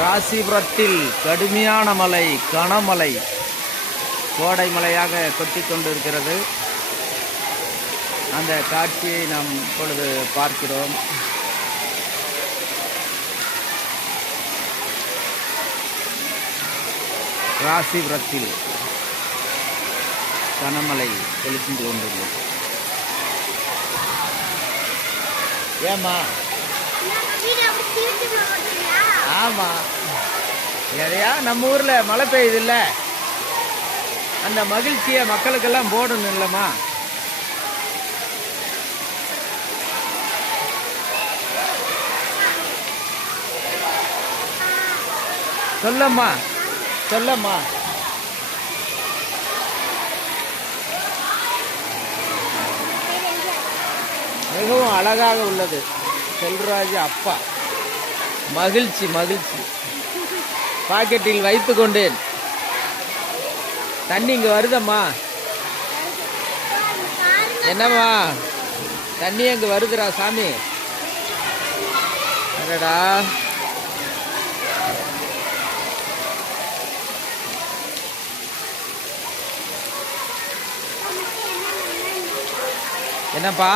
ராசிபுரத்தில் கடுமையான மழை, கனமழை, கோடை மழையாக கொட்டி கொண்டிருக்கிறது. அந்த காட்சியை நாம் இப்பொழுது பார்க்கிறோம். ராசிபுரத்தில் கனமழை பொழிந்து கொண்டுள்ளது. ஏமா? ஆமா, எதையா நம்ம ஊர்ல மழை பெய்யுது இல்ல, அந்த மகிழ்ச்சியை மக்களுக்கெல்லாம் போடணும் இல்லம்மா. சொல்லம்மா, சொல்லம்மா. மிகவும் அழகாக உள்ளது. செல்வராஜ் அப்பா, மகிழ்ச்சி மகிழ்ச்சி. பாக்கெட்டில் வைத்து கொண்டேன். தண்ணி இங்க வருதம்மா. என்னம்மா, தண்ணி அங்க வருதுடா சாமி. அடடா, என்னப்பா?